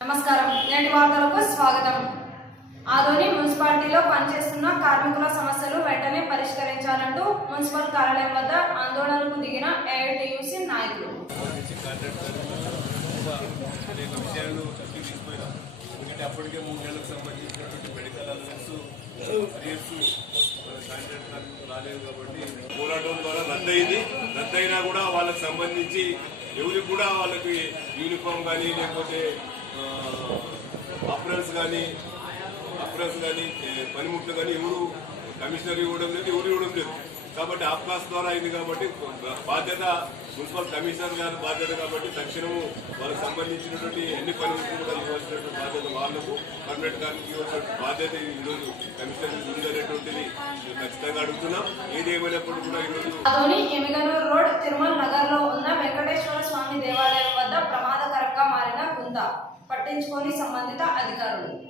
నమస్కారం. నేటి వార్తలకు స్వాగతం. ఆదోని మున్సిపాలిటీలో పనిచేస్తున్న కార్మికుల సమస్యలు వెంటనే పరిష్కరించాలంటూ మున్సిపల్ కార్యాలయం వద్ద ఆందోళనకు దిగిన ఏఐటియుసి నాయకులు. అనేక ఎందుకంటే అప్పటికే మూడు నెలలకు సంబంధించినటువంటి మెడికల్ అలవెన్స్ రేట్స్ కాంట్రాక్ట్ రాలేదు కాబట్టి పోరాటం ద్వారా రద్దయింది. రద్దయినా కూడా వాళ్ళకి సంబంధించి ఎవరికి కూడా వాళ్ళకి యూనిఫామ్ కానీ లేకపోతే అప్రెన్స్ కానీ అప్రెన్స్ కానీ పనిముట్లు కానీ ఎవరు కమిషనర్ ఇవ్వడం లేదు ఎవరు ఇవ్వడం లేదు. కాబట్టి ఆప్కాస్ ద్వారా అయింది కాబట్టి బాధ్యత మున్సిపల్ కమిషనర్ గారి బాధ్యత కాబట్టి తక్షణము వాళ్ళకి సంబంధించినటువంటి అన్ని పనులకు కూడా ఇవ్వాల్సినటువంటి బాధ్యత వాళ్ళకు పర్మనెంట్ గారికి ఇవ్వాల్సిన బాధ్యత ఈరోజు కమిషనర్ ఉంది అనేటువంటిది ఖచ్చితంగా అడుగుతున్నాం. ఏది ఏమైనప్పుడు కూడా ఈరోజు రోడ్ తిరుమల నగర్ పట్టించుకొని సంబంధిత అధికారులు.